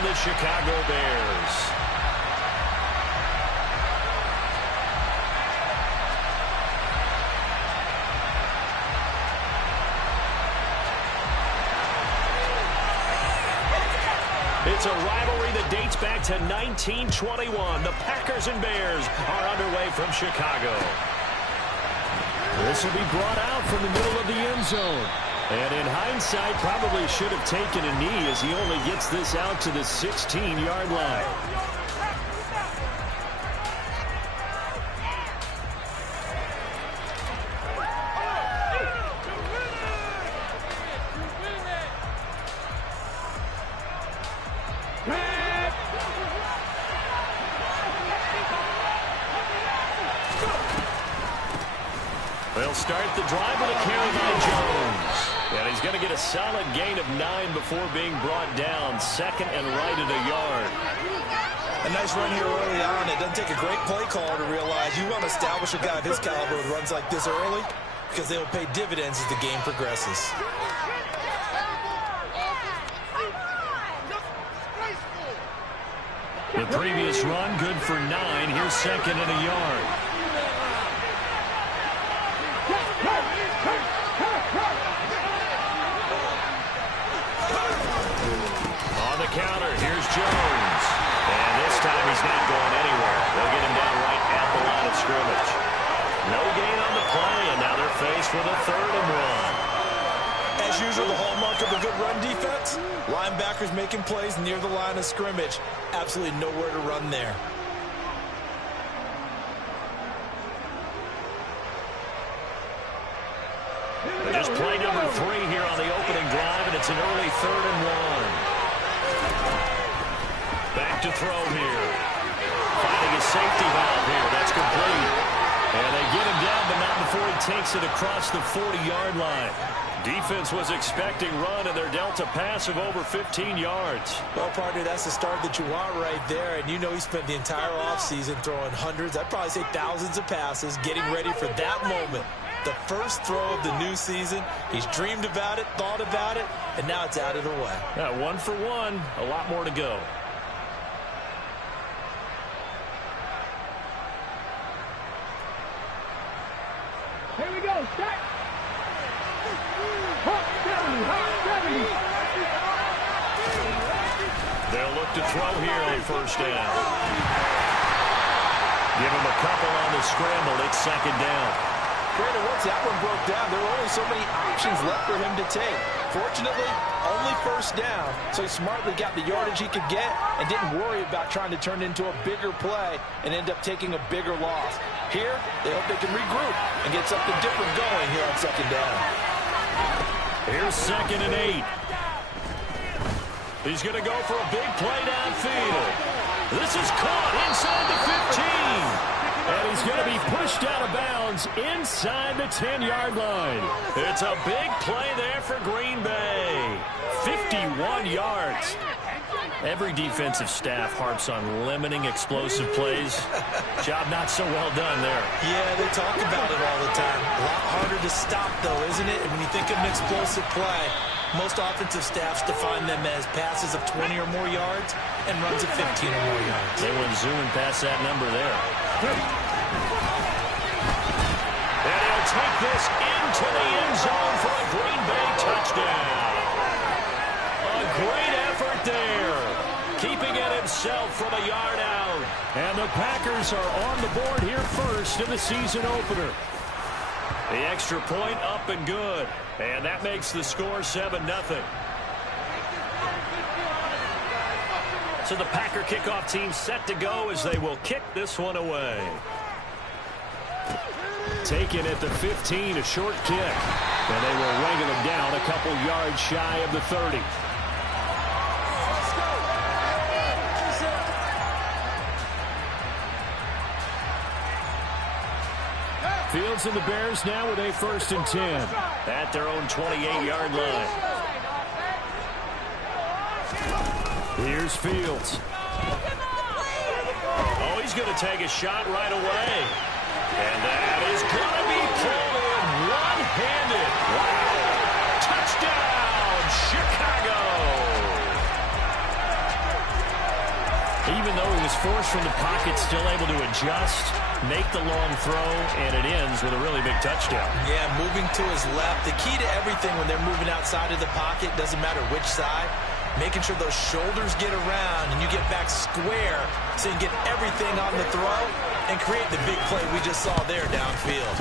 from the Chicago Bears. It's a rivalry that dates back to 1921. The Packers and Bears are underway from Chicago. This will be brought out from the middle of the end zone. And in hindsight, probably should have taken a knee as he only gets this out to the 16-yard line. They'll start the drive with a carry by Jones. And he's going to get a solid gain of 9 before being brought down. Second and right at a yard. A nice run here early on. It doesn't take a great play caller to realize you want to establish a guy of his caliber with runs like this early because they will pay dividends as the game progresses. The previous run, good for 9. Here's second and a yard. On the counter, here's Jones. And this time he's not going anywhere. They'll get him down right at the line of scrimmage. No gain on the play, and now they're faced with a 3rd and 1. As usual, the hallmark of a good run defense, linebackers making plays near the line of scrimmage. Absolutely nowhere to run there. Just play number 3 here on the opening drive, and it's an early 3rd and 1. Back to throw here. Finding a safety valve here. That's complete. And they get him down, but not before he takes it across the 40-yard line. Defense was expecting run, and they're dealt a pass of over 15 yards. Well, partner, that's the start that you want right there. And you know he spent the entire offseason throwing hundreds, I'd probably say thousands of passes, getting ready for that moment. The first throw of the new season. He's dreamed about it, thought about it, and now it's out of the way. Yeah, 1 for 1. A lot more to go. Here we go. Start. Hot 70. Hot 70. They'll look to throw here on first down. Give him a couple on the scramble. It's second down. Brandon, once that one broke down, there were only so many options left for him to take. Fortunately, only first down, so he smartly got the yardage he could get and didn't worry about trying to turn it into a bigger play and end up taking a bigger loss. Here, they hope they can regroup and get something different going here on second down. Here's second and 8. He's going to go for a big play downfield. This is caught inside the 15. And he's going to be pushed out of bounds inside the 10-yard line. It's a big play there for Green Bay. 51 yards. Every defensive staff harps on limiting explosive plays. Job not so well done there. Yeah, they talk about it all the time. A lot harder to stop, though, isn't it? And when you think of an explosive play, most offensive staffs define them as passes of 20 or more yards and runs of 15 or more yards. They went zooming past that number there. And he'll take this into the end zone for a Green Bay touchdown. A great effort there. Keeping it himself from a yard out. And the Packers are on the board here first in the season opener. The extra point up and good. And that makes the score 7-0. So the Packer kickoff team set to go as they will kick this one away. Taken at the 15, a short kick. And they will wrangle him down a couple yards shy of the 30. Fields and the Bears now with a 1st and 10 at their own 28-yard line. Here's Fields. Oh, he's going to take a shot right away. And that is going to be pulled in one-handed. Wow. Touchdown, Chicago. Even though he was forced from the pocket, still able to adjust, make the long throw, and it ends with a really big touchdown. Yeah, moving to his left. The key to everything when they're moving outside of the pocket, doesn't matter which side, making sure those shoulders get around and you get back square so you get everything on the throw and create the big play we just saw there downfield.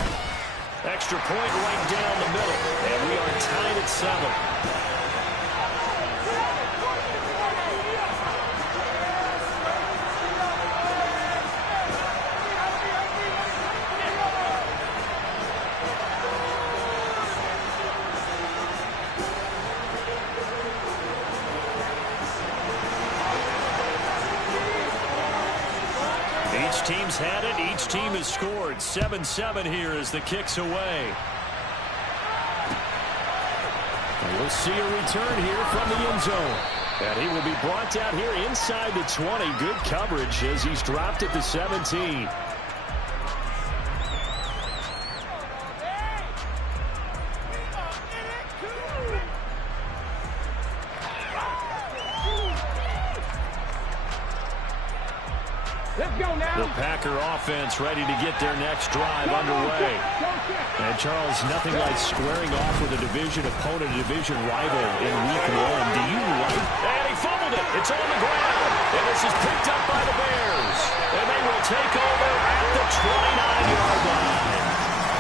Extra point right down the middle, and we are tied at 7. Each team's had it. Each team has scored. 7-7 here as the kick's away. And we'll see a return here from the end zone. And he will be brought down here inside the 20. Good coverage as he's dropped at the 17. The Packer offense ready to get their next drive underway. And Charles, nothing like squaring off with a division opponent, a division rival in week 1. Do you like? And he fumbled it. It's on the ground. And this is picked up by the Bears. And they will take over at the 29-yard line.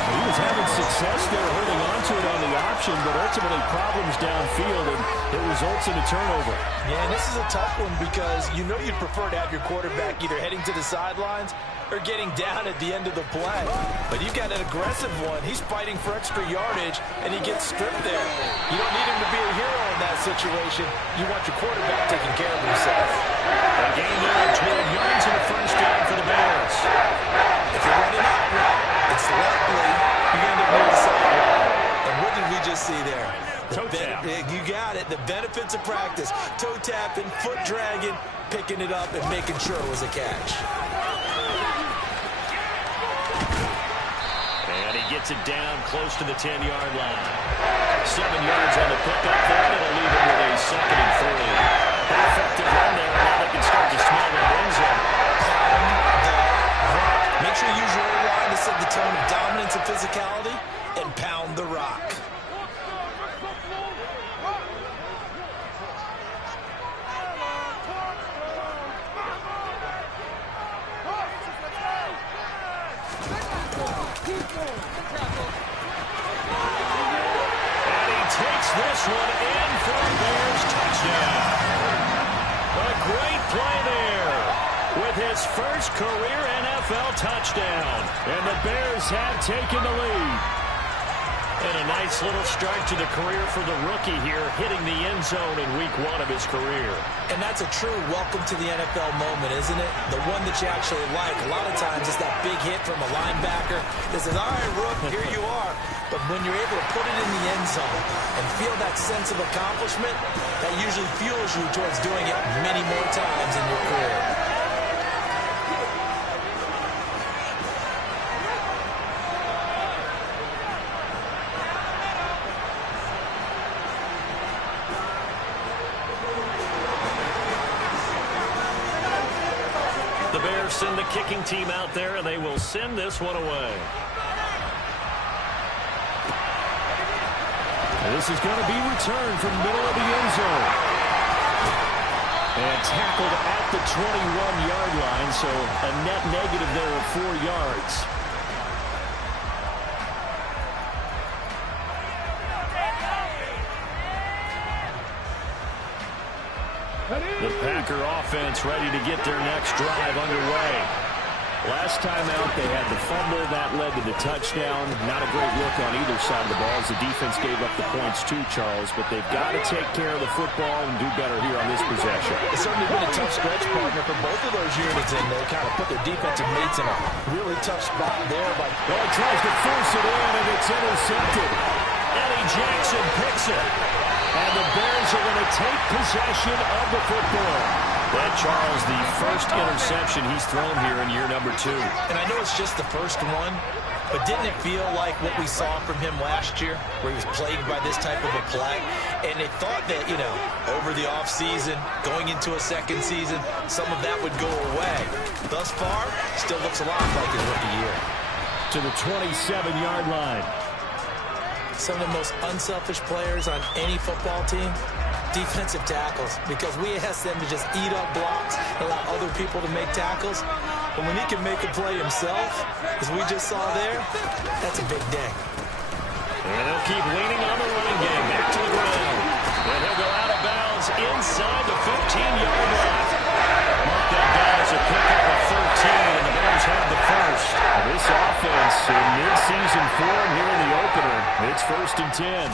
He was having success there holding on to it on the option, but ultimately problems downfield, and it results in a turnover. Yeah, and this is a tough one because you know you'd prefer to have your quarterback either heading to the sidelines or getting down at the end of the play. But you've got an aggressive one. He's fighting for extra yardage, and he gets stripped there. You don't need him to be a hero in that situation. You want your quarterback taking care of himself. A gain there of 12 yards and a first down for the Bears. If you're running out right, it's likely you're going to end up near the sideline. And what did we just see there? Toe tap. You got it. The benefits of practice. Toe tapping, foot dragging, picking it up, and making sure it was a catch. And he gets it down close to the 10-yard line. 7 yards on the pickup there. It'll leave him with a 2nd and 3. An effective run there. Now they can start to smell that end zone. Make sure you use your O-line to set the tone of dominance and physicality and pound the rock. And he takes this one in for a Bears touchdown. A great play there with his first career NFL touchdown. And the Bears have taken the lead. And a nice little start to the career for the rookie here, hitting the end zone in week 1 of his career. And that's a true welcome to the NFL moment, isn't it? The one that you actually like. A lot of times it's that big hit from a linebacker that says, all right, Rook, here you are. But when you're able to put it in the end zone and feel that sense of accomplishment, that usually fuels you towards doing it many more times in your career. The Bears send the kicking team out there, and they will send this one away. And this is going to be returned from the middle of the end zone. And tackled at the 21-yard line, so a net negative there of 4 yards. The Packer offense ready to get their next drive underway. Last time out, they had the fumble. That led to the touchdown. Not a great look on either side of the ball as the defense gave up the points too, Charles. But they've got to take care of the football and do better here on this possession. It's certainly been a tough stretch, partner, for both of those units, and they kind of put their defensive mates in a really tough spot there. But well, he tries to force it in, and it's intercepted. Eddie Jackson picks it. And the Bears are going to take possession of the football. And Charles, the first interception he's thrown here in year number 2. And I know it's just the first one, but didn't it feel like what we saw from him last year, where he was plagued by this type of a play? And they thought that, you know, over the offseason, going into a second season, some of that would go away. Thus far, still looks a lot like his rookie year. To the 27-yard line. Some of the most unselfish players on any football team, defensive tackles, because we ask them to just eat up blocks, allow other people to make tackles. But when he can make a play himself, as we just saw there, that's a big day. And they'll keep leaning on the running game. Back to the ground. And he'll go out of bounds inside the 15-yard line. Mark that down as a pickup of 13, and the Bears have the first. This offense in mid-season form here in the opener. It's 1st and 10.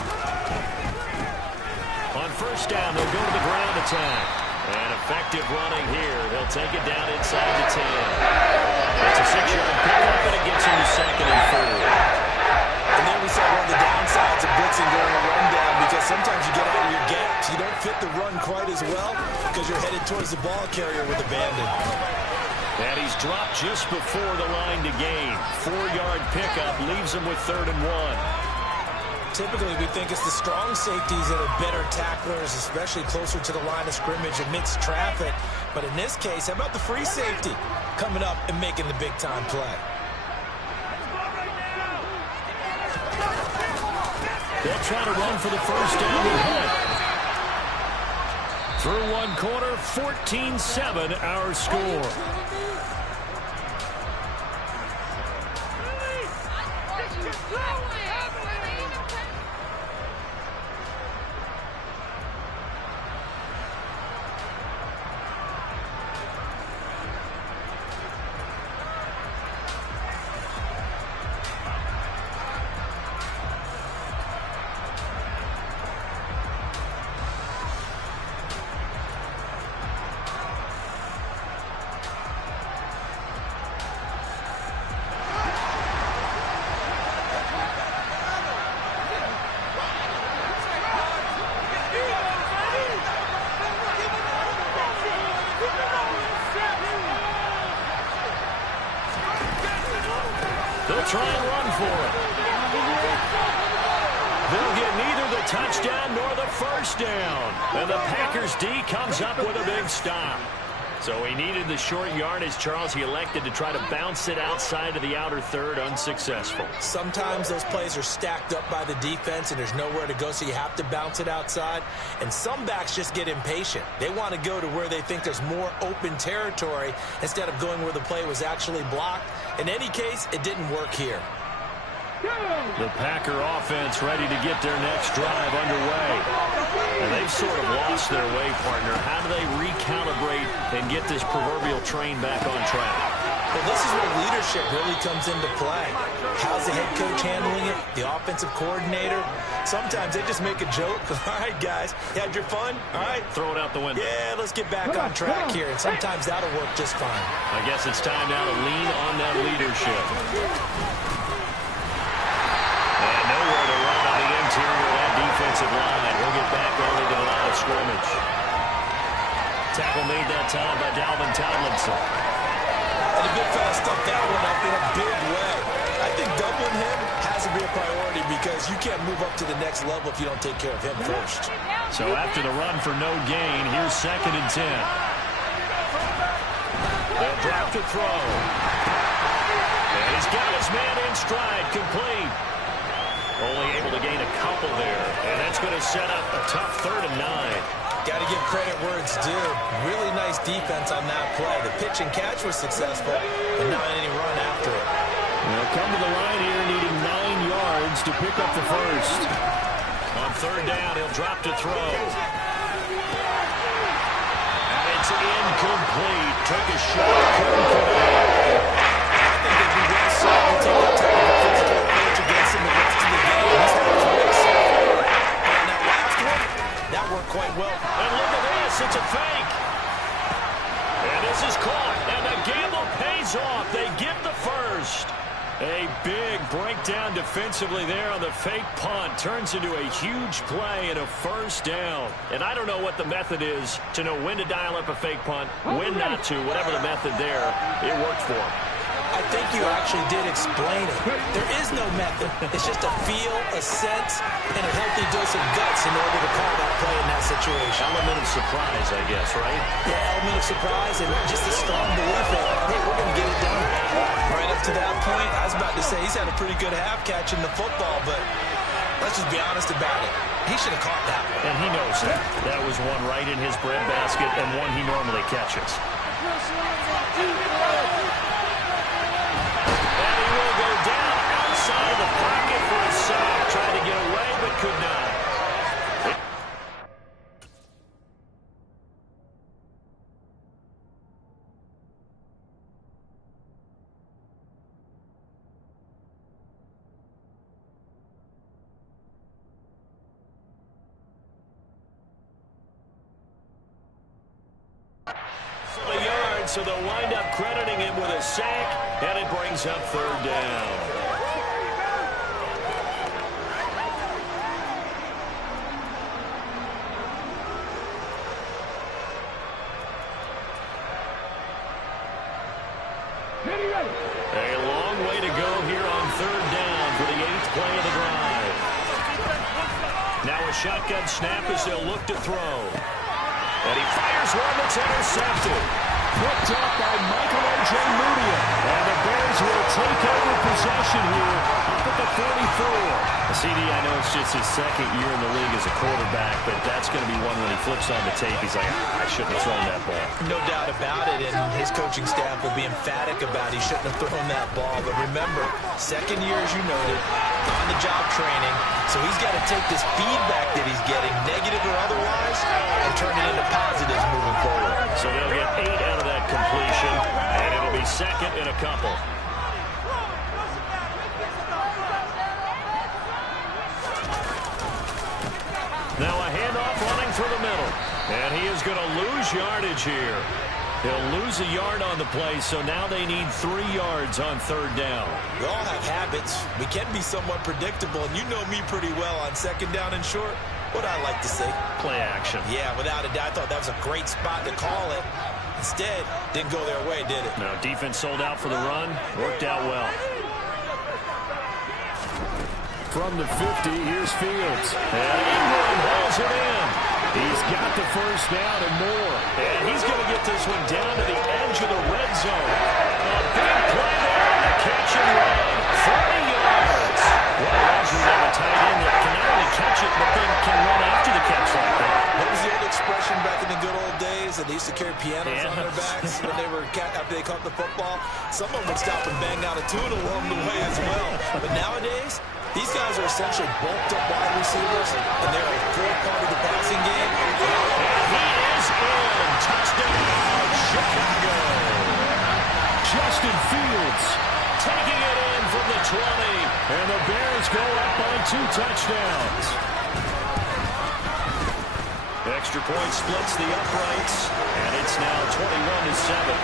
On first down, they'll go to the ground attack. And effective running here. He'll take it down inside the 10. It's a 6-yard pickup, and it gets him to 2nd and 4. And then we saw one of the downsides of blitzing during a rundown, because sometimes you get out of your gaps. You don't fit the run quite as well because you're headed towards the ball carrier with abandon. And he's dropped just before the line to gain. 4-yard pickup leaves him with 3rd and 1. Typically, we think it's the strong safeties that are better tacklers, especially closer to the line of scrimmage amidst traffic. But in this case, how about the free safety coming up and making the big-time play? They'll try to run for the first down with Hunt. Through one quarter, 14-7 our score. Try and run for it. They'll get neither the touchdown nor the first down. And the Packers D comes up with a big stop. So he needed the short yardage, Charles. He elected to try to bounce it outside of the outer third, unsuccessful. Sometimes those plays are stacked up by the defense and there's nowhere to go, so you have to bounce it outside. And some backs just get impatient. They want to go to where they think there's more open territory instead of going where the play was actually blocked. In any case, it didn't work here. The Packer offense ready to get their next drive underway. And they've sort of lost their way, partner. How do they recalibrate and get this proverbial train back on track? Well, this is where leadership really comes into play. How's the head coach handling it? The offensive coordinator? Sometimes they just make a joke. All right, guys, you had your fun? All right. Throw it out the window. Yeah, let's get back on track here. And sometimes that'll work just fine. I guess it's time now to lean on that leadership. And nowhere to run on the interior of that defensive line. He'll get back on into the line of scrimmage. Tackle made that time by Dalvin Tomlinson. And the big fella stuffed that one up in a big way. I think doubling him has to be a priority because you can't move up to the next level if you don't take care of him first. So after the run for no gain, here's 2nd and 10. They'll drop to throw. And he's got his man in stride, complete. Only able to gain a couple there, and that's going to set up a tough 3rd and 9. Got to give credit where it's due. Really nice defense on that play. The pitch and catch was successful, but not any run after it. They'll come to the line here needing 9 yards to pick up the first. On 3rd down, he'll drop to throw. And it's incomplete. Took a shot, couldn't connect. I think they'd be well set to take that type of a physical approach against him the rest of the game. He's had his way so far. And that last one, that worked quite well. And look at this, it's a fake. And this is caught, and the gamble pays off. They get the first. A big breakdown defensively there on the fake punt. Turns into a huge play and a first down. And I don't know what the method is to know when to dial up a fake punt, when not to. Whatever the method there, it worked for him. I think you actually did explain it. There is no method. It's just a feel, a sense, and a healthy dose of guts in order to call that play in that situation. Element of surprise, I guess, right? Yeah, element of surprise and just a strong belief that, hey, we're going to get it done. Right up to that point, I was about to say he's had a pretty good half catching the football, but let's just be honest about it. He should have caught that one. And he knows that. That was one right in his breadbasket and one he normally catches. And he will go down outside of the pocket for a sack. Tried to get away, but could not. So they'll wind up crediting him with a sack, and it brings up third down. A long way to go here on third down for the 8th play of the drive. Now a shotgun snap as they'll look to throw. And he fires one that's intercepted. Picked up by Michael O.J. Mudia. And the Bears will take over possession here up at the 44. CD, I know it's just his second year in the league as a quarterback, but that's going to be one when he flips on the tape. He's like, I shouldn't have thrown that ball. No doubt about it, and his coaching staff will be emphatic about he shouldn't have thrown that ball. But remember, second year, as you noted, on-the-job training, so he's got to take this feedback that he's getting, negative or otherwise, and turn it into positives moving forward. So they'll get 8 out of that completion, and it'll be second in a couple. Now a handoff running through the middle, and he is going to lose yardage here. He'll lose a yard on the play, so now they need 3 yards on third down. We all have habits. We can be somewhat predictable, and you know me pretty well on second down and short. What I like to say? Play action. Yeah, without a doubt. I thought that was a great spot to call it. Instead, didn't go their way, did it? No, defense sold out for the run. Worked out well. From the 50, here's Fields. And Ingram hauls it in. He's got the first down and more. And he's going to get this one down to the edge of the red zone. A big play there on the catch and run. 40 yards. What else we have a tight end that can not only catch it, but then can run after the catch like that. What was the old expression back in the good old days? That they used to carry pianos on their backs when they were after they caught the football. Some of them would stop and bang out a tune along the way as well. But nowadays, these guys are essentially bulked up wide receivers, and they're a full part of the passing game. And he is in. Touchdown, Chicago. Justin Fields taking it in from the 20. And the Bears go up by 2 touchdowns. Extra point splits the uprights, and it's now 21-7.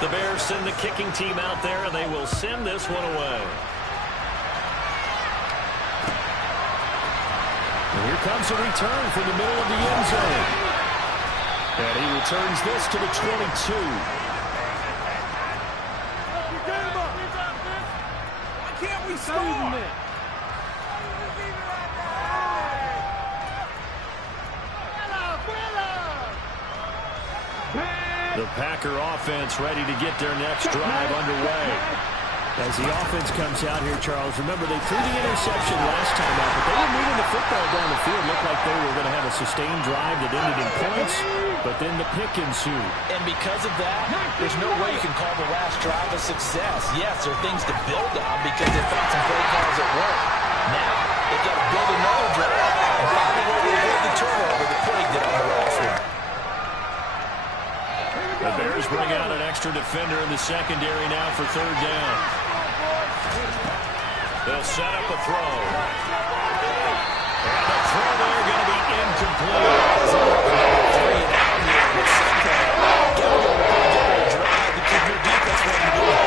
The Bears send the kicking team out there, and they will send this one away. And here comes a return from the middle of the end zone. And he returns this to the 22. Why can't we score? The Packer offense ready to get their next drive underway. As the offense comes out here, Charles, remember they threw the interception last time out, but they were moving the football down the field. Looked like they were going to have a sustained drive that ended in points, but then the pick ensued. And because of that, there's no way you can call the last drive a success. Yes, there are things to build on because they found some play calls at work. Now, they've got to build another drive and find a way to avoid the turnover that plagued it on the last one. The Bears bring out an extra defender in the secondary now for third down. They'll set up a throw. And the throw there going to be incomplete. Three and out here in the second. Get a little drive to keep your defense ready to go.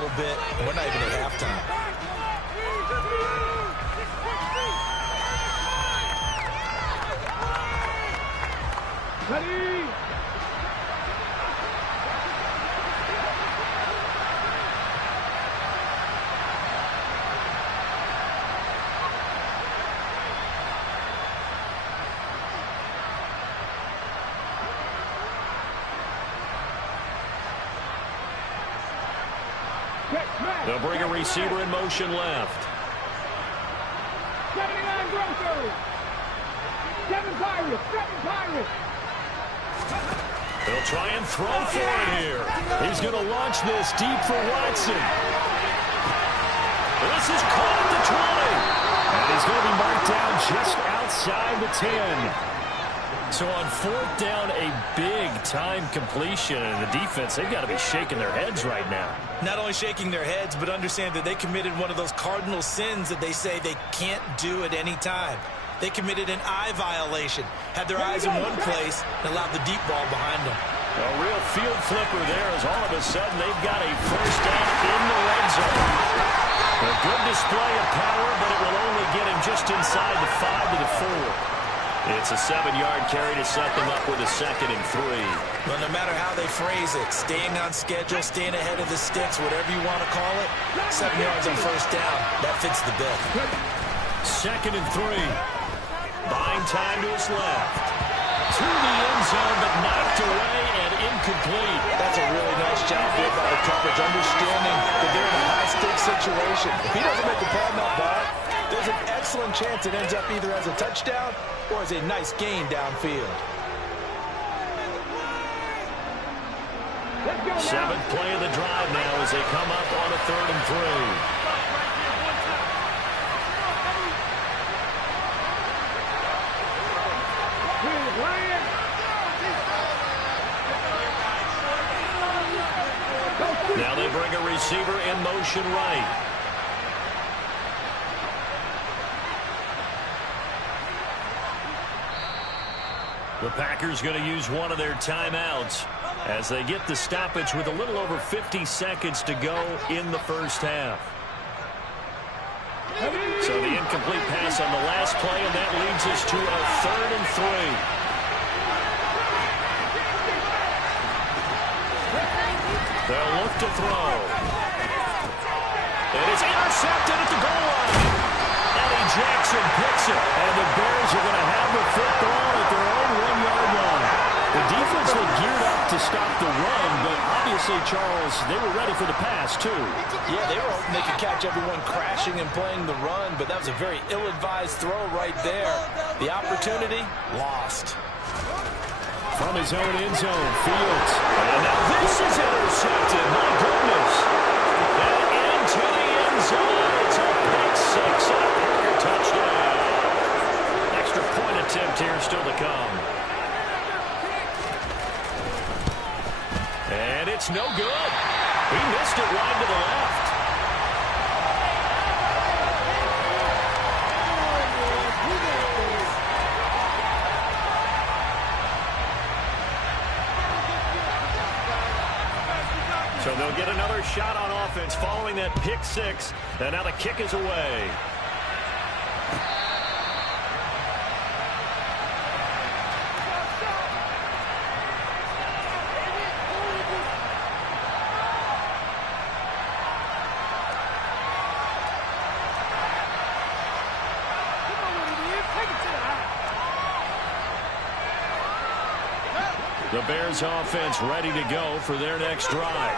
little bit, and we're not even at halftime. Ready? They'll bring a receiver in motion left. 79 Broncos. 7 Pirates. 7 Pirates. They'll try and throw for it here. He's going to launch this deep for Watson. This is caught at the 20. And he's going to be marked down just outside the 10. So on 4th down, a big-time completion. And the defense, they've got to be shaking their heads right now. Not only shaking their heads, but understand that they committed one of those cardinal sins that they say they can't do at any time. They committed an eye violation, had their eyes in one place, and allowed the deep ball behind them. A real field flipper there as all of a sudden they've got a first down in the red zone. A good display of power, but it will only get him just inside the 5 to the 4. It's a 7-yard carry to set them up with a 2nd and 3. Well, no matter how they phrase it, staying on schedule, staying ahead of the sticks, whatever you want to call it, 7 yards on first down, that fits the bill. 2nd and 3. Buying time to his left. To the end zone, but knocked away and incomplete. That's a really nice job there by the coverage, understanding that they're in a high-stakes situation. If he doesn't make a play on that ball, there's an excellent chance it ends up either as a touchdown or as a nice gain downfield. 7th play of the drive now as they come up on a 3rd and 3. Now they bring a receiver in motion right. The Packers going to use one of their timeouts as they get the stoppage with a little over 50 seconds to go in the first half. So the incomplete pass on the last play, and that leads us to a 3rd and 3. They'll look to throw. It is intercepted at the goal line. Eddie Jackson picks it, and the Bears are going to have the football at their own 1-yard line. The defense looked geared up to stop the run, but obviously, Charles, they were ready for the pass, too. Yeah, they were hoping they could catch everyone crashing and playing the run, but that was a very ill-advised throw right there. The opportunity, lost. From his own end zone, Fields. And now this is intercepted. My goodness. And into the end zone. It's a pick 6 and a Packer touchdown. Extra point attempt here still to come. And it's no good. He missed it wide to the left. So they'll get another shot on offense following that pick 6. And now the kick is away. The Bears offense ready to go for their next drive.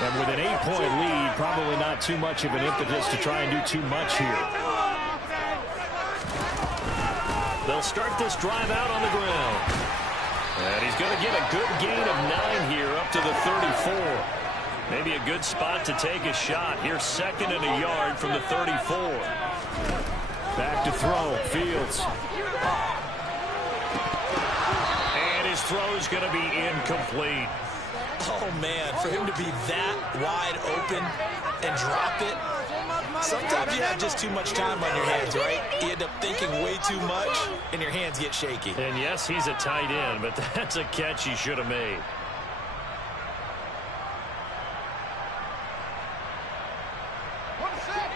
And with an 8-point lead, probably not too much of an impetus to try and do too much here. They'll start this drive out on the ground. And he's going to get a good gain of 9 here up to the 34. Maybe a good spot to take a shot. Here's 2nd and a yard from the 34. Back to throw. Fields. His throw is going to be incomplete. Oh, man, for him to be that wide open and drop it. Sometimes you have just too much time on your hands, right? You end up thinking way too much, and your hands get shaky. And, yes, he's a tight end, but that's a catch he should have made.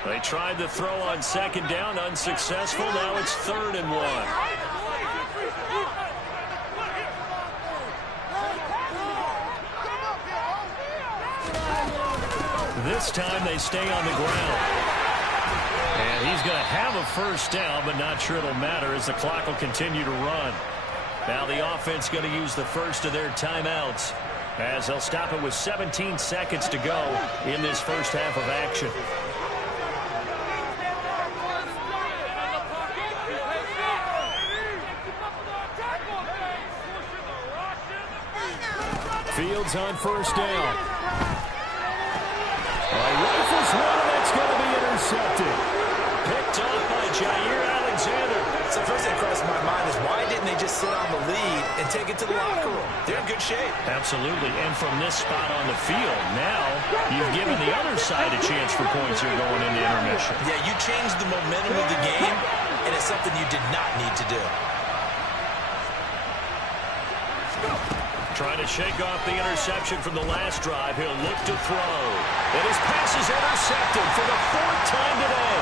They tried the throw on second down, unsuccessful. Now it's 3rd and 1. This time they stay on the ground. And he's going to have a first down, but not sure it'll matter as the clock will continue to run. Now the offense going to use the first of their timeouts as they'll stop it with 17 seconds to go in this first half of action. Fields on first down. Rifles one, and that's going to be intercepted. Picked off by Jair Alexander. So first thing that crossed my mind is why didn't they just sit on the lead and take it to the locker room? They're in good shape. Absolutely, and from this spot on the field, now you've given the other side a chance for points here going into intermission. Yeah, you changed the momentum of the game, and it's something you did not need to do. Trying to shake off the interception from the last drive. He'll look to throw. And his pass is intercepted for the 4th time today.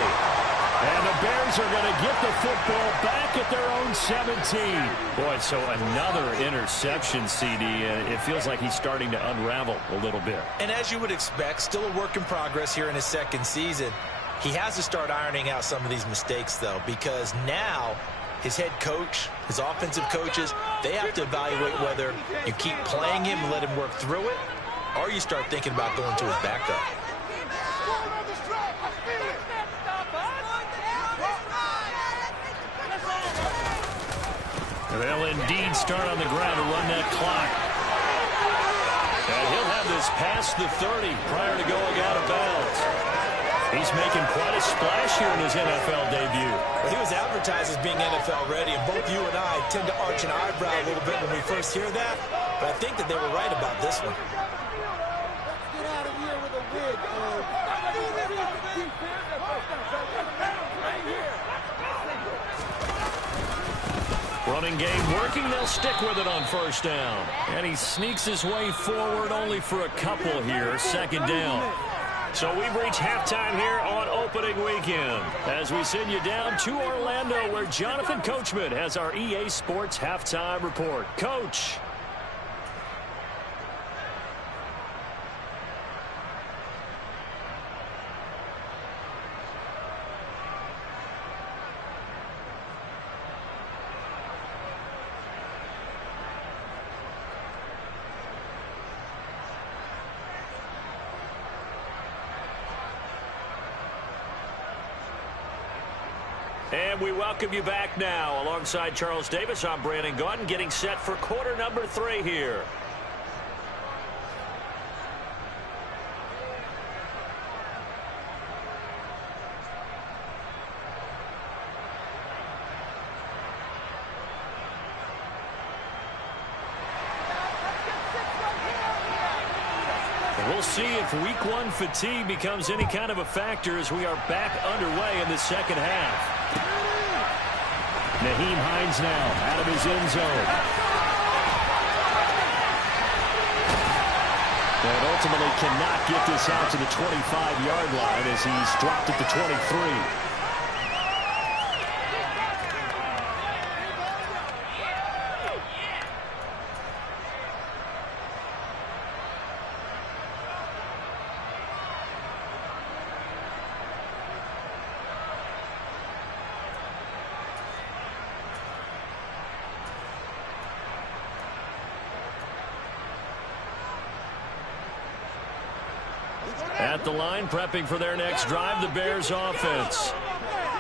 And the Bears are going to get the football back at their own 17. Boy, so another interception, CD. And it feels like he's starting to unravel a little bit. And as you would expect, still a work in progress here in his 2nd season. He has to start ironing out some of these mistakes, though, because now his head coach, his offensive coaches, they have to evaluate whether you keep playing him and let him work through it, or you start thinking about going to his backup. They'll indeed start on the ground to run that clock. And he'll have this past the 30 prior to going out of bounds. He's making quite a splash here in his NFL debut. Well, he was advertised as being NFL ready, and both you and I tend to arch an eyebrow a little bit when we first hear that, but I think that they were right about this one. Let's get out of here with a win. Running game working. They'll stick with it on first down. And he sneaks his way forward only for a couple here. 2nd down. So we've reached halftime here on opening weekend as we send you down to Orlando where Jonathan Coachman has our EA Sports halftime report. Coach. And we welcome you back now. Alongside Charles Davis, I'm Brandon Gaudin, getting set for quarter number 3 here. We'll see if week 1 fatigue becomes any kind of a factor as we are back underway in the 2nd half. Naheem Hines now out of his end zone. And ultimately cannot get this out to the 25-yard line as he's dropped at the 23. At the line, prepping for their next drive, the Bears offense.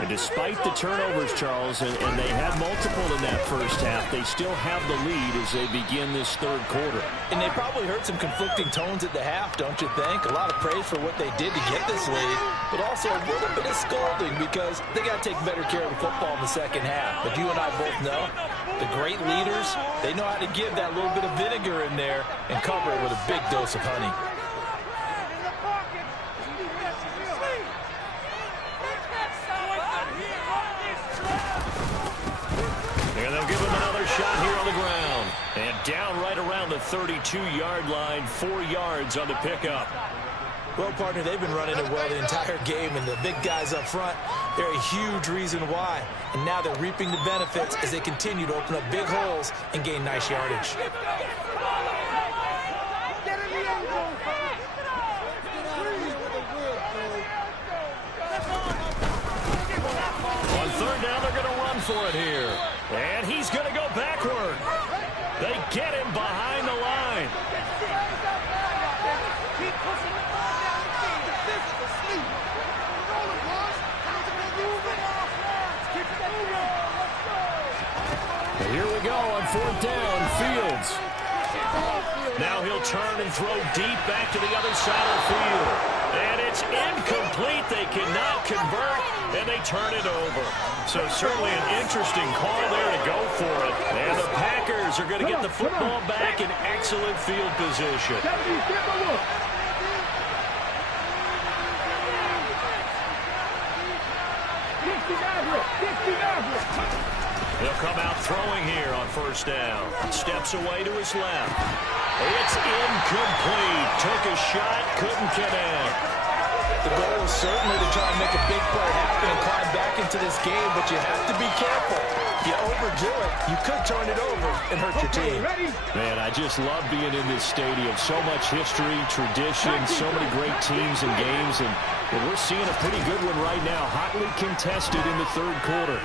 And despite the turnovers, Charles, and they had multiple in that first half, they still have the lead as they begin this 3rd quarter. And they probably heard some conflicting tones at the half, don't you think? A lot of praise for what they did to get this lead, but also a little bit of scolding because they got to take better care of the football in the 2nd half. But you and I both know the great leaders, they know how to give that little bit of vinegar in there and cover it with a big dose of honey. And they'll give him another shot here on the ground. And down right around the 32-yard line, 4 yards on the pickup. Well, partner, they've been running it well the entire game, and the big guys up front, they're a huge reason why. And now they're reaping the benefits as they continue to open up big holes and gain nice yardage. On third down, they're going to run for it here. And he's going to go backward. They get him behind the line. Here we go on fourth down, Fields. Now he'll turn and throw deep back to the other side of the field. And it's incomplete. They cannot convert, and they turn it over. So certainly an interesting call there to go for it. And the Packers are going to get the football back in excellent field position. He'll come out throwing here on first down. Steps away to his left. It's incomplete. Took a shot, couldn't connect. The goal is certainly to try and make a big play happen and climb back into this game, but you have to be careful. If you overdo it, you could turn it over and hurt your team. Man, I just love being in this stadium. So much history, tradition, so many great teams and games, and we're seeing a pretty good one right now, hotly contested in the third quarter.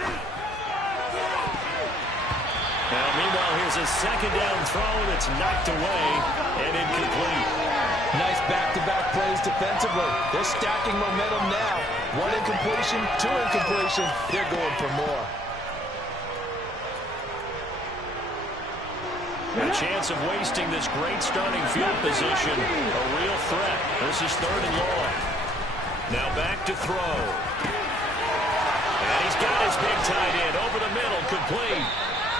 Now, meanwhile, here's a second down throw that's knocked away and incomplete. Nice back-to-back plays defensively. They're stacking momentum now. One incompletion, two incompletion. They're going for more. A chance of wasting this great starting field position. A real threat. This is third and long. Now back to throw. And he's got his big tight end over the middle, complete.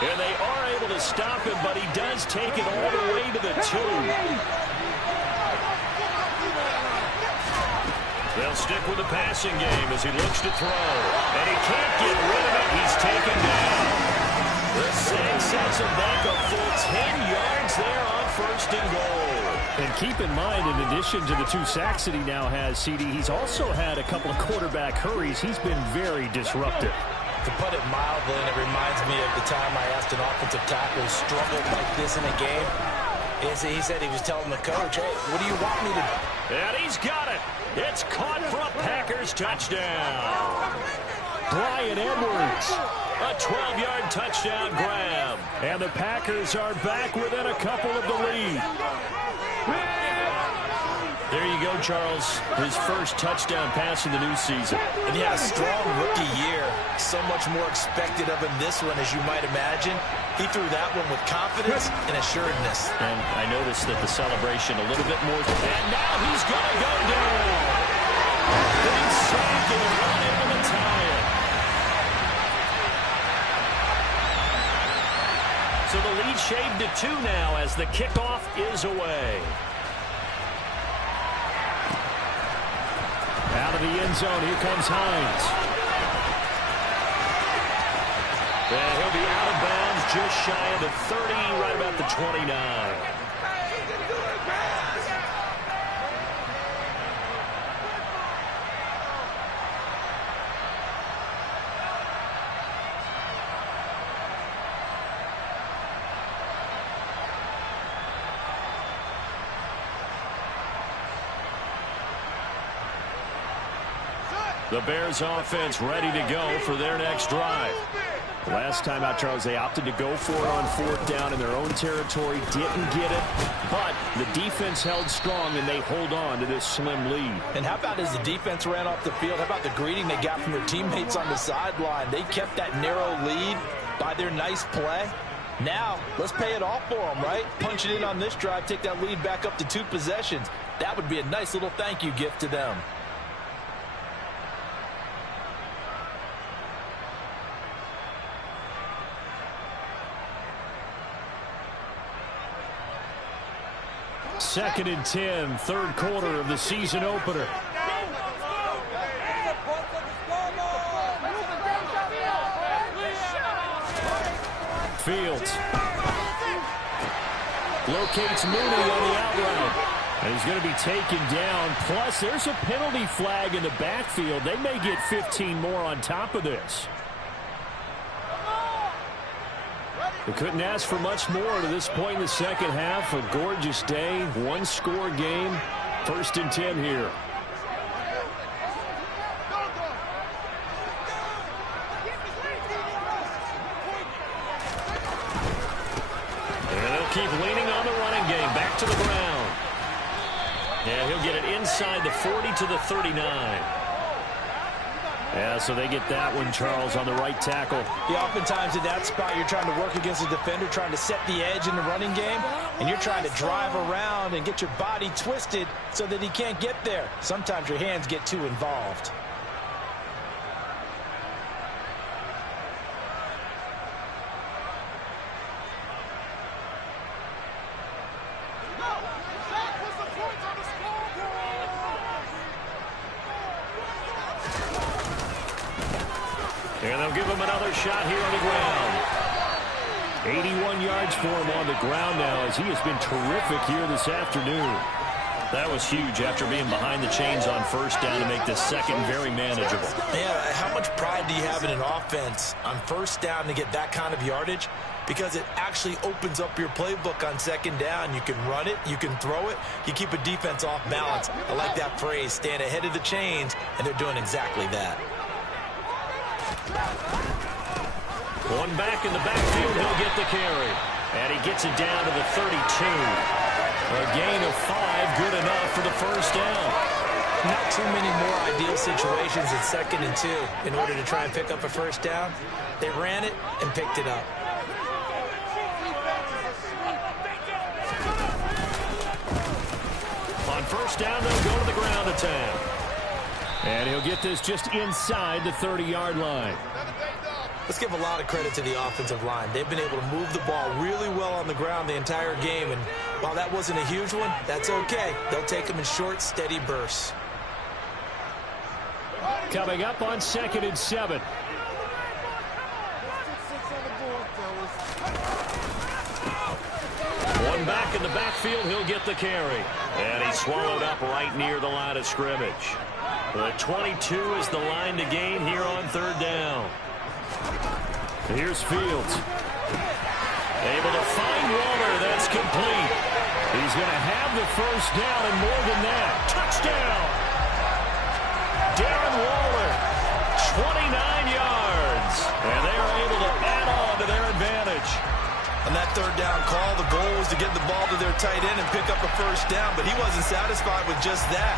And they are able to stop him, but he does take it all the way to the 2. They'll stick with the passing game as he looks to throw. And he can't get rid of it. He's taken down. The sack sets him back a full 10 yards there on first and goal. And keep in mind, in addition to the 2 sacks that he now has, CD, he's also had a couple of quarterback hurries. He's been very disruptive. To put it mildly, and it reminds me of the time I asked an offensive tackle who struggled like this in a game. He said he was telling the coach, hey, what do you want me to do? And he's got it. It's caught for a Packers touchdown. Bryan Edwards. A 12-yard touchdown grab. And the Packers are back within a couple of the lead. There you go, Charles. His first touchdown pass in the new season. And yeah, strong rookie year. So much more expected of him this one, as you might imagine. He threw that one with confidence and assuredness. And I noticed that the celebration a little bit more. And now he's going to go down. Big sack and run into the tie-in. So the lead shaved to 2 now as the kickoff is away. Out of the end zone, here comes Hines. And he'll be out of bounds just shy of the 30, right about the 29. The Bears offense ready to go for their next drive. Last time out, Charles, they opted to go for it on fourth down in their own territory. Didn't get it, but the defense held strong, and they hold on to this slim lead. And how about as the defense ran off the field, how about the greeting they got from their teammates on the sideline? They kept that narrow lead by their nice play. Now, let's pay it off for them, right? Punch it in on this drive, take that lead back up to 2 possessions. That would be a nice little thank you gift to them. Second and 10, third quarter of the season opener. Fields locates Mooney on the out route. And he's going to be taken down. Plus, there's a penalty flag in the backfield. They may get 15 more on top of this. They couldn't ask for much more to this point in the second half. A gorgeous day, one-score game. 1st and 10 here. And they'll keep leaning on the running game. Back to the ground. Yeah, he'll get it inside the 40 to the 39. Yeah, so they get that one, Charles, on the right tackle. Yeah, oftentimes in that spot, you're trying to work against a defender, trying to set the edge in the running game, and you're trying to drive around and get your body twisted so that he can't get there. Sometimes your hands get too involved. And they'll give him another shot here on the ground. 81 yards for him on the ground now, as he has been terrific here this afternoon. That was huge after being behind the chains on 1st down to make the second very manageable. Yeah, how much pride do you have in an offense on 1st down to get that kind of yardage? Because it actually opens up your playbook on 2nd down. You can run it, you can throw it, you keep a defense off balance. I like that phrase, stand ahead of the chains, and they're doing exactly that. One back in the backfield, he'll get the carry. And he gets it down to the 32. A gain of 5, good enough for the 1st down. Not too many more ideal situations in 2nd and 2 in order to try and pick up a 1st down. They ran it and picked it up. On 1st down, they'll go to the ground attack. And he'll get this just inside the 30-yard line. Let's give a lot of credit to the offensive line. They've been able to move the ball really well on the ground the entire game. And while that wasn't a huge one, that's okay. They'll take them in short, steady bursts. Coming up on 2nd and 7. One back in the backfield, he'll get the carry. And he's swallowed up right near the line of scrimmage. The 22 is the line to gain here on 3rd down. Here's Fields. Able to find Waller. That's complete. He's going to have the 1st down and more than that. Touchdown. Darren Waller, 29 yards. And they are able to add on to their advantage. On that 3rd down call, the goal was to get the ball to their tight end and pick up a 1st down, but he wasn't satisfied with just that.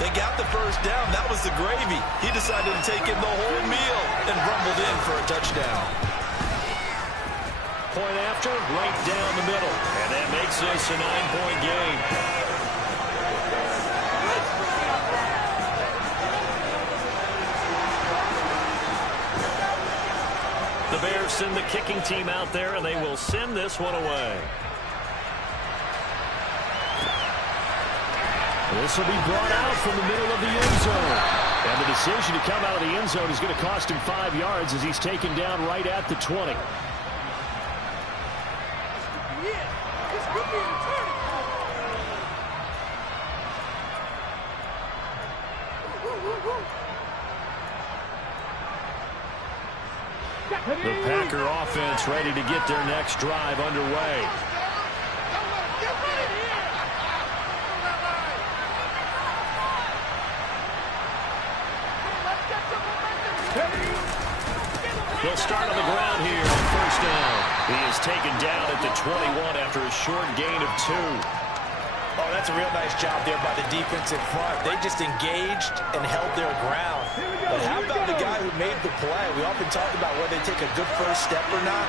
They got the 1st down. That was the gravy. He decided to take in the whole meal and rumbled in for a touchdown. Point after, right down the middle. And that makes this a 9-point game. The Bears send the kicking team out there, and they will send this one away. This will be brought out from the middle of the end zone. And the decision to come out of the end zone is going to cost him 5 yards as he's taken down right at the 20. The Packer offense ready to get their next drive underway. They'll start on the ground here on 1st down. He is taken down at the 21 after a short gain of 2. Oh, that's a real nice job there by the defense in front. They just engaged and held their ground. But how about the guy who made the play? We often talk about whether they take a good 1st step or not.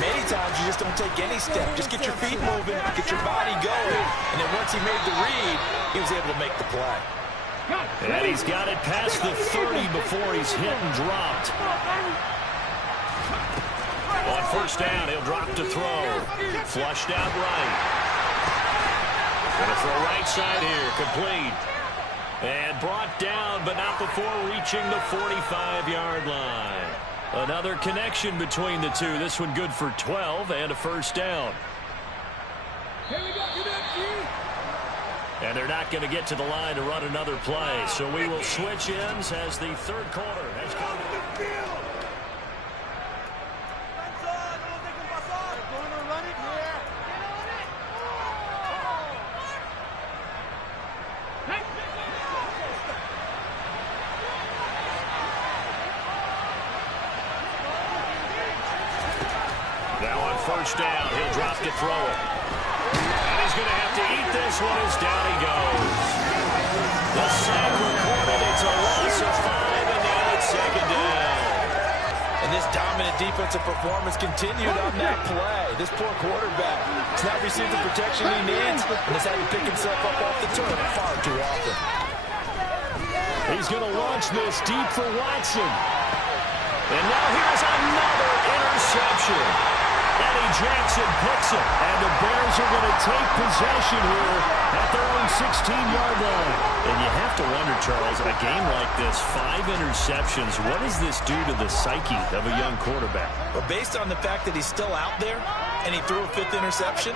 Many times you just don't take any step. Just get your feet moving, get your body going. And then once he made the read, he was able to make the play. And he's got it past the 30 before he's hit and dropped. On 1st down, he'll drop to throw. Flushed out right. Gonna throw right side here, complete. And brought down, but not before reaching the 45-yard line. Another connection between the two. This one good for 12 and a 1st down. Here we go, And they're not going to get to the line to run another play. So we will switch ends as the third quarter has come to the field. Now on first down, he'll drop to throw it. And he's going to have to eat this one as down he goes. The sack recorded. It's a loss of 5, and now it's second down. And this dominant defensive performance continued on that play. This poor quarterback has not received the protection he needs and has had to pick himself up off the turf far too often. He's going to launch this deep for Watson. And now here's another interception. Eddie Jackson picks it, and the Bears are going to take possession here at their own 16-yard line. And you have to wonder, Charles, a game like this, 5 interceptions, what does this do to the psyche of a young quarterback? But based on the fact that he's still out there and he threw a 5th interception,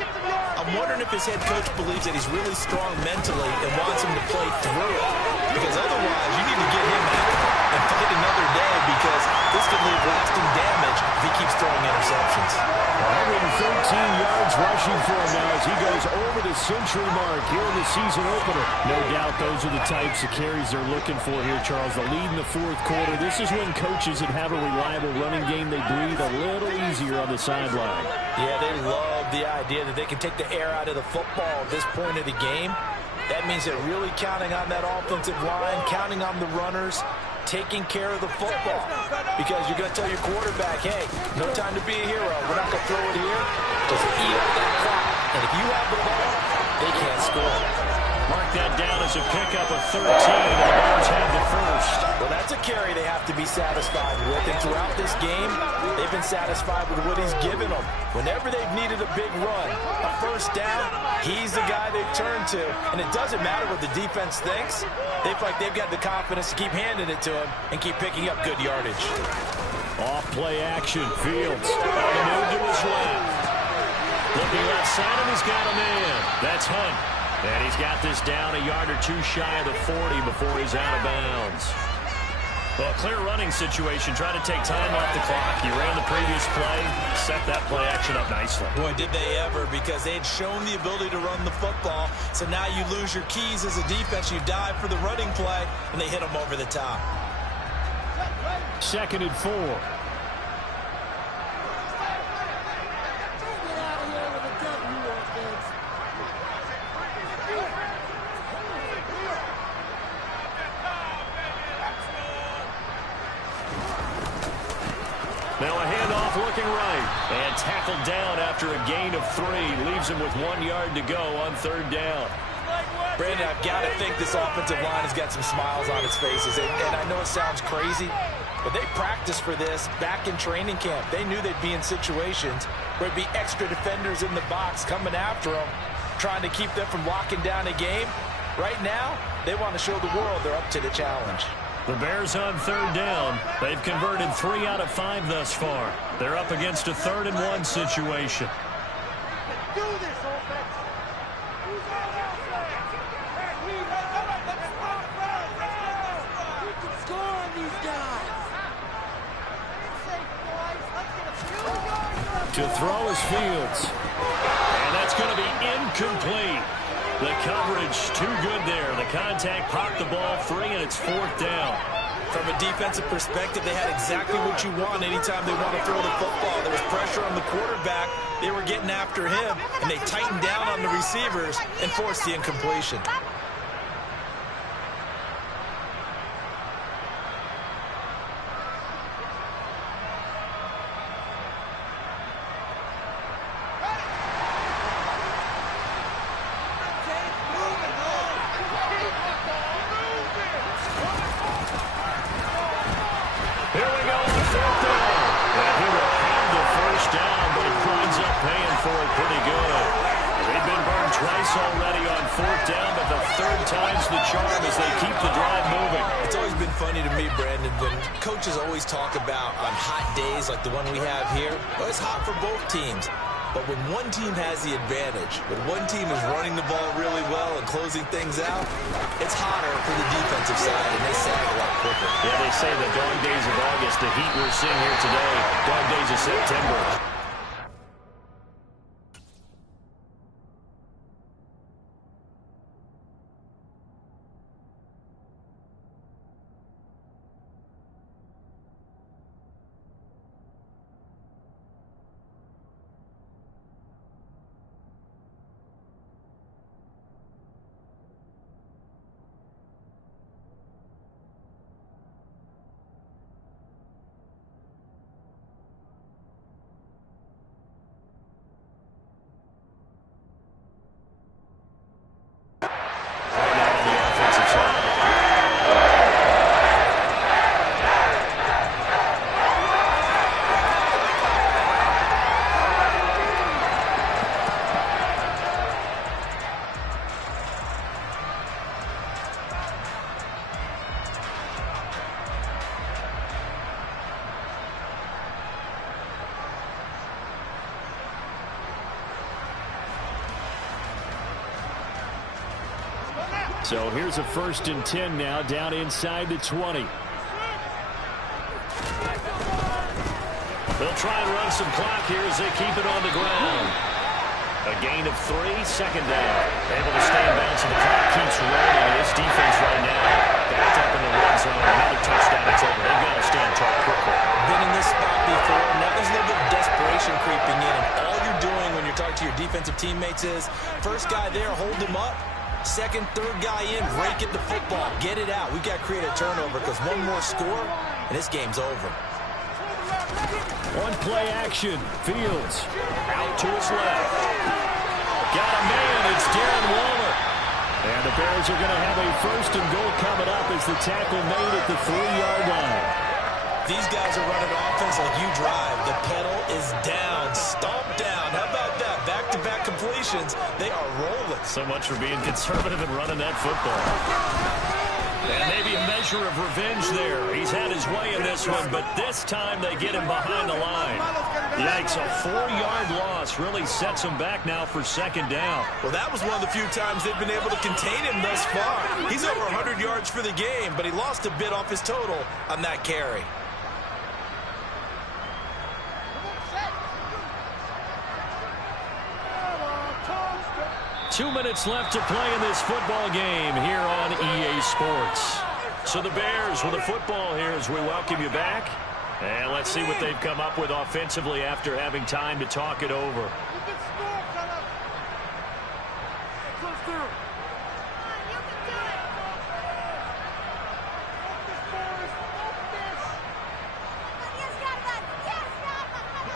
I'm wondering if his head coach believes that he's really strong mentally and wants him to play through it. Because otherwise, you need to get him out and fight another day, because this could leave lasting damage if he keeps throwing interceptions. 113 yards rushing for him now as he goes over the century mark here in the season opener. No doubt those are the types of carries they're looking for here, Charles. The lead in the fourth quarter. This is when coaches that have a reliable running game, they breathe a little easier on the sideline. Yeah, they love the idea that they can take the air out of the football at this point of the game. That means they're really counting on that offensive line, counting on the runners, taking care of the football. Because you're going to tell your quarterback, hey, no time to be a hero. We're not going to throw it here. Just eat up that clock. And if you have the ball, they can't score. Mark that down as a pickup of 13, and the Bears have the first. Well, that's a carry they have to be satisfied with. And throughout this game, they've been satisfied with what he's given them. Whenever they've needed a big run, a first down, he's the guy they've turned to. And it doesn't matter what the defense thinks. They feel like they've got the confidence to keep handing it to him and keep picking up good yardage. Off play action, Fields. On the move to his left. Looking left side, and he's got a man. That's Hunt. And he's got this down a yard or two shy of the 40 before he's out of bounds. Well, clear running situation. Try to take time off the clock. You ran the previous play. Set that play action up nicely. Boy, did they ever, because they had shown the ability to run the football. So now you lose your keys as a defense. You dive for the running play, and they hit them over the top. 2nd and 4. Now a handoff looking right. And tackled down after a gain of 3. Leaves him with 1 yard to go on 3rd down. Brandon, I've got to think this offensive line has got some smiles on its faces. And I know it sounds crazy, but they practiced for this back in training camp. They knew they'd be in situations where there'd be extra defenders in the box coming after them, trying to keep them from locking down a game. Right now, they want to show the world they're up to the challenge. The Bears on 3rd down. They've converted 3 out of 5 thus far. They're up against a 3rd and 1 situation. Do this, offense. We can score on these guys. To throw is Fields. And that's going to be incomplete. The coverage too good there. The contact popped the ball free, and it's 4th down. From a defensive perspective, they had exactly what you want anytime they want to throw the football. There was pressure on the quarterback. They were getting after him, and they tightened down on the receivers and forced the incompletion. Already on 4th down, but the 3rd time's the charm as they keep the drive moving. It's always been funny to me, Brandon, when coaches always talk about on hot days like the one we have here. Well, it's hot for both teams. But when one team has the advantage, when one team is running the ball really well and closing things out, it's hotter for the defensive side, and they sag a lot quicker. Yeah, they say the dog days of August, the heat we're seeing here today, dog days of September. So here's a 1st and 10 now, down inside the 20. They'll try and run some clock here as they keep it on the ground. A gain of 3, 2nd down. Able to stay in bounds, and the clock keeps rolling. This defense right now, backed up in the red zone. Another touchdown, it's over. They've got to stay on track quickly. Been in this spot before. Now there's a little bit of desperation creeping in. And all you're doing when you're talking to your defensive teammates is, first guy there, hold him up. Second, third guy in, rake at the football. Get it out. We've got to create a turnover because one more score, and this game's over. One play action. Fields out to his left. Got a man. It's Darren Waller. And the Bears are going to have a 1st and goal coming up as the tackle made at the 3-yard line. These guys are running offense like you drive. The pedal is down. Stomp down. How about that? Back-to-back completions. They are rolling. So much for being conservative and running that football. And maybe a measure of revenge there. He's had his way in this one, but this time they get him behind the line. Yikes, a 4-yard loss really sets him back now for 2nd down. Well, that was one of the few times they've been able to contain him thus far. He's over 100 yards for the game, but he lost a bit off his total on that carry. 2 minutes left to play in this football game here on EA Sports. So the Bears with the football here as we welcome you back. And let's see what they've come up with offensively after having time to talk it over.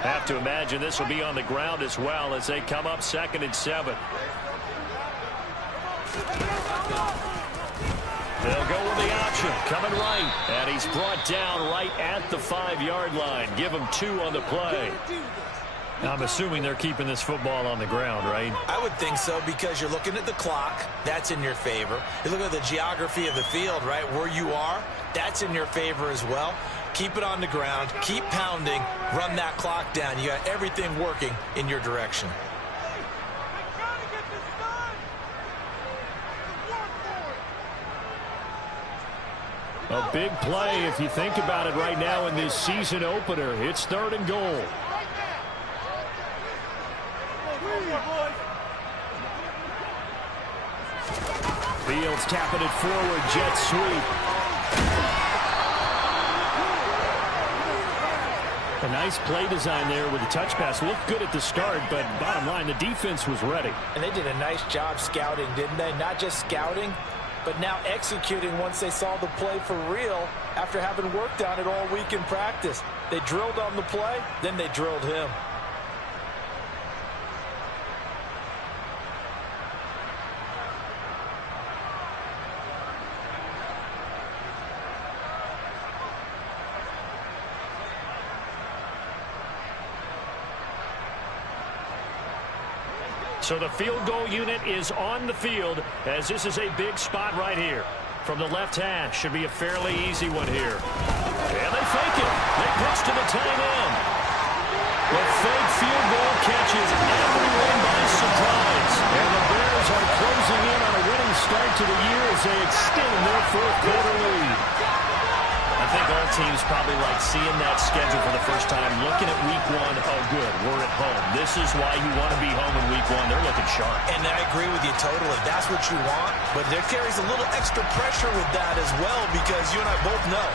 Have to imagine this will be on the ground as well as they come up 2nd and 7. They'll go with the option, coming right, and he's brought down right at the 5-yard line. Give him 2 on the play. I'm assuming they're keeping this football on the ground, right? I would think so because you're looking at the clock. That's in your favor. You look at the geography of the field, right, where you are. That's in your favor as well. Keep it on the ground. Keep pounding. Run that clock down. You got everything working in your direction. A big play if you think about it right now in this season opener. It's 3rd and goal. Fields tapping it forward, jet sweep. A nice play design there with the touch pass. Looked good at the start, but bottom line, the defense was ready. And they did a nice job scouting, didn't they? Not just scouting, but now executing once they saw the play for real after having worked on it all week in practice. They drilled on the play, then they drilled him. So the field goal unit is on the field as this is a big spot right here. From the left hash, should be a fairly easy one here. And they fake it. They pitch to the tight end. The fake field goal catches everyone by surprise. And the Bears are closing in on a winning to the year as they extend their fourth-quarter lead. I think all teams probably like seeing that schedule for the first time, looking at week one. Oh, good, we're at home. This is why you want to be home in week one. They're looking sharp. And I agree with you totally. That's what you want, but there carries a little extra pressure with that as well, because you and I both know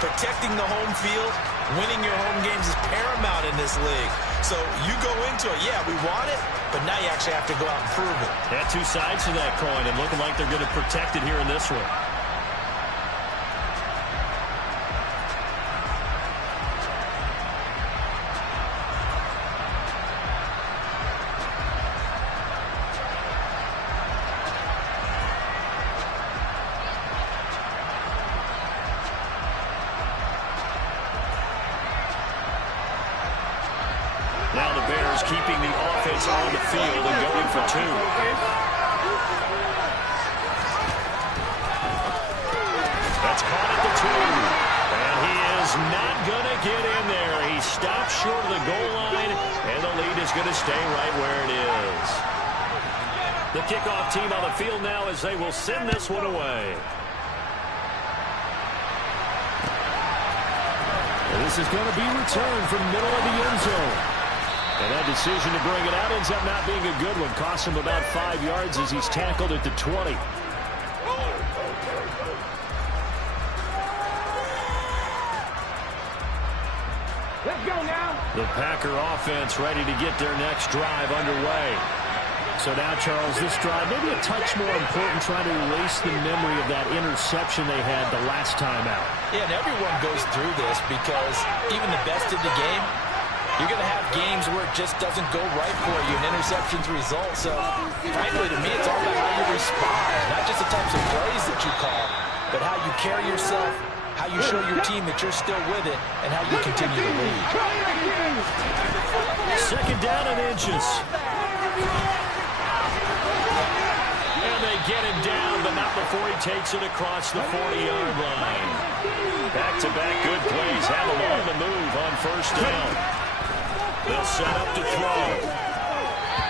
protecting the home field, winning your home games is paramount in this league. So you go into it, yeah, we want it, but now you actually have to go out and prove it. Yeah, two sides to that coin, and looking like they're going to protect it here in this one. Now the Bears keeping the offense on the field and going for two. That's caught at the 2. And he is not going to get in there. He stopped short of the goal line, and the lead is going to stay right where it is. The kickoff team on the field now as they will send this one away. And this is going to be returned from the middle of the end zone. And that decision to bring it out ends up not being a good one. Costs him about 5 yards as he's tackled at the 20. Let's go now. The Packer offense ready to get their next drive underway. So now, Charles, this drive maybe a touch more important, trying to erase the memory of that interception they had the last time out. Yeah, and everyone goes through this because even the best in the game, you're going to have games where it just doesn't go right for you, and interceptions result. So, frankly, to me, it's all about how you respond, not just the types of plays that you call, but how you carry yourself, how you show your team that you're still with it, and how you continue to lead. Second down and inches. And they get him down, but not before he takes it across the 40-yard line. Back-to-back good plays have him on the move on first down. They'll set up to throw.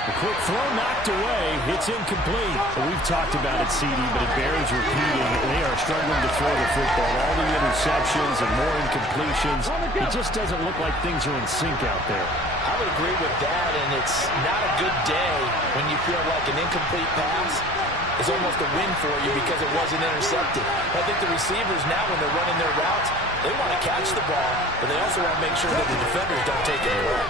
The quick throw knocked away. It's incomplete. Well, we've talked about it, CD, but it bears repeating. They are struggling to throw the football. All the interceptions and more incompletions. It just doesn't look like things are in sync out there. I would agree with that, and it's not a good day when you feel like an incomplete pass is almost a win for you because it wasn't intercepted. I think the receivers now, when they're running their routes, they want to catch the ball, but they also want to make sure that the defenders don't take it away.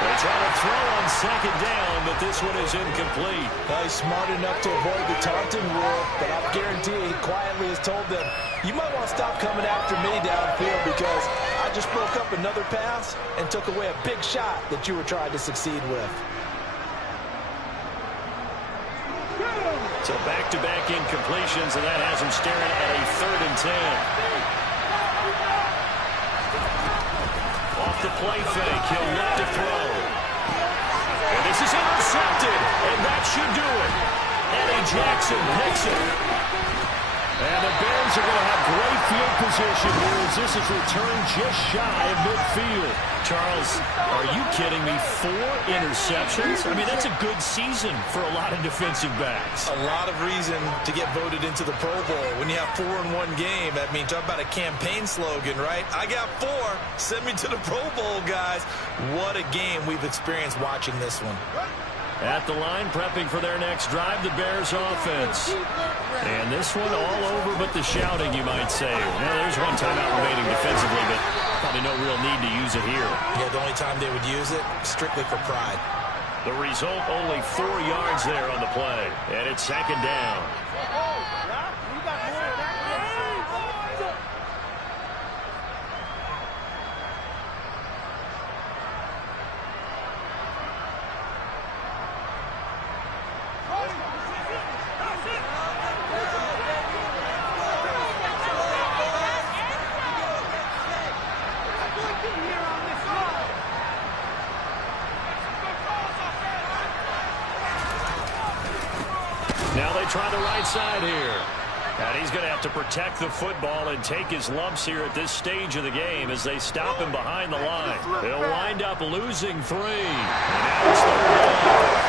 They try to throw on second down, but this one is incomplete. He's smart enough to avoid the taunting rule, but I'll guarantee he quietly has told them, you might want to stop coming after me downfield because I just broke up another pass and took away a big shot that you were trying to succeed with. So back-to-back incompletions, and that has him staring at a 3rd and 10. Off the play fake, he'll look to throw. And this is intercepted, and that should do it. Eddie Jackson picks it. And the Bears are going to have great field position here as this is returned just shy of midfield. Charles, are you kidding me? 4 interceptions? I mean, that's a good season for a lot of defensive backs. A lot of reason to get voted into the Pro Bowl. When you have 4 in one game, I mean, talk about a campaign slogan, right? I got 4. Send me to the Pro Bowl, guys. What a game we've experienced watching this one. At the line, prepping for their next drive, the Bears offense. And this one all over but the shouting, you might say. Now, there's one timeout remaining defensively, but probably no real need to use it here. Yeah, the only time they would use it, strictly for pride. The result, only 4 yards there on the play. And it's second down. Now they try the right side here. And he's going to have to protect the football and take his lumps here at this stage of the game as they stop him behind the line. He'll wind up losing 3. And now it's 3rd down.